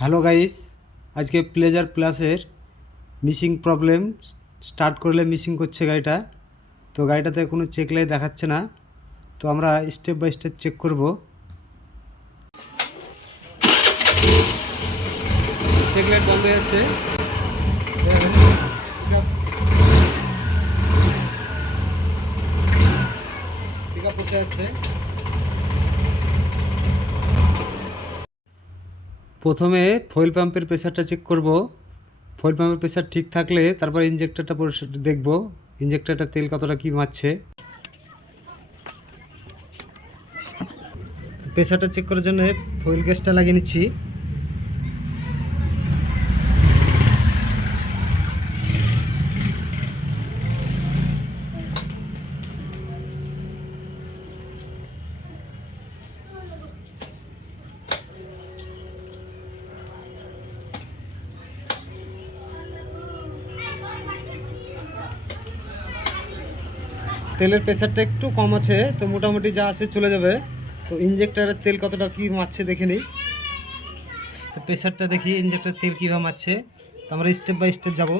Hello guys, আজকে pleasure প্লাসের missing problem start করলে মিসিং করছে গাড়িটা। তো গাড়িটাতে কোনো চেক লাইট দেখাচ্ছে না, তো আমরা স্টেপ বাই স্টেপ চেক করব। চেক লাইট বন্ধ হয়ে যাচ্ছে, পিকআপ পৌঁছে যাচ্ছে। প্রথমে ফুয়েল পাম্পের প্রেসারটা চেক করব। ফুয়েল পাম্পের প্রেসার ঠিক থাকলে তারপর ইঞ্জেক্টরটা দেখব, ইঞ্জেক্টরটা তেল কতটা কী মারছে। প্রেসারটা চেক করার জন্য ফুয়েল গ্যাসটা লাগিয়ে নিচ্ছি। তেলের প্রেসারটা একটু কম আছে, তো মোটামুটি যা আছে চলে যাবে। তো ইঞ্জেক্টরের তেল কতটা কী মারছে দেখে নিই। তো প্রেসারটা দেখি ইঞ্জেক্টরের তেল কীভাবে মারছে। তো আমরা স্টেপ বাই স্টেপ যাব।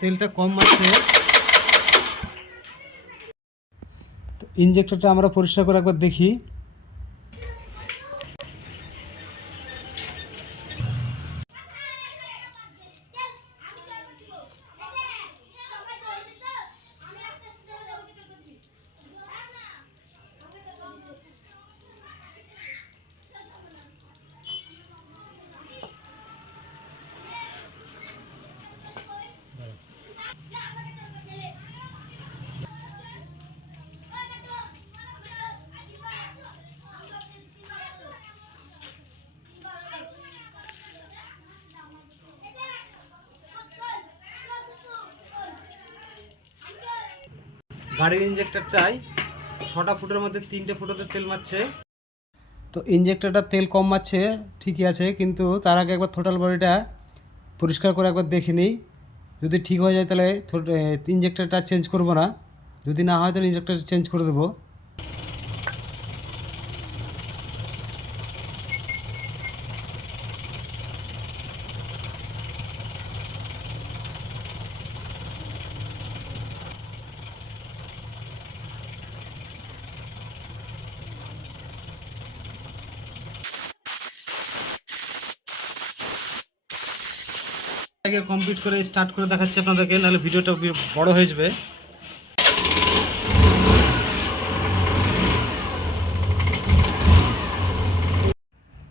তেলটা কম মারছে। তো ইঞ্জেক্টরটা আমরা পরিষ্কার করে একবার দেখি। গাড়ির ইঞ্জেক্টরটায় 6টা ফুটের মধ্যে 3টে ফুটোতে তেল মারছে। তো ইঞ্জেক্টরটা তেল কম মারছে ঠিকই আছে, কিন্তু তার আগে একবার থ্রোটল বডিটা পরিষ্কার করে একবার দেখে নিই। যদি ঠিক হয়ে যায় তাহলে ইঞ্জেক্টরটা চেঞ্জ করব না, যদি না হয় তাহলে ইঞ্জেক্টর চেঞ্জ করে দেবো। আগে কমপ্লিট করে স্টার্ট করে দেখাচ্ছি আপনাদেরকে, নাহলে ভিডিওটা বড় হয়ে যাবে।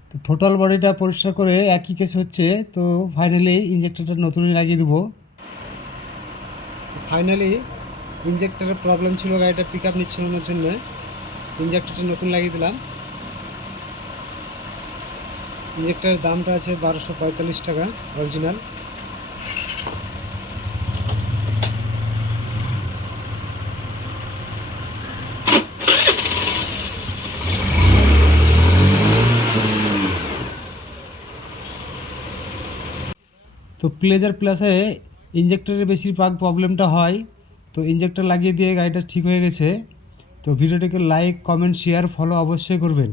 তো টোটাল বডিটা পরিষ্কার করে একই কেস হচ্ছে। তো ফাইনালি ইঞ্জেক্টরটা নতুনই লাগিয়ে দেবো। ফাইনালি ইঞ্জেক্টরের প্রবলেম ছিল, গাড়িটা পিক আপ নিচ্ছিল না জন্য ইঞ্জেক্টরটা নতুন লাগিয়ে দিলাম। ইঞ্জেক্টরের দামটা আছে 1245 টাকা অরিজিনাল। তো প্লেজার প্লাসে ইঞ্জেক্টরের বেশিরভাগ প্রবলেমটা হয়, তো ইঞ্জেক্টর লাগিয়ে দিয়ে গাড়িটা ঠিক হয়ে গেছে। তো ভিডিওটিকে লাইক, কমেন্ট, শেয়ার, ফলো অবশ্যই করবেন।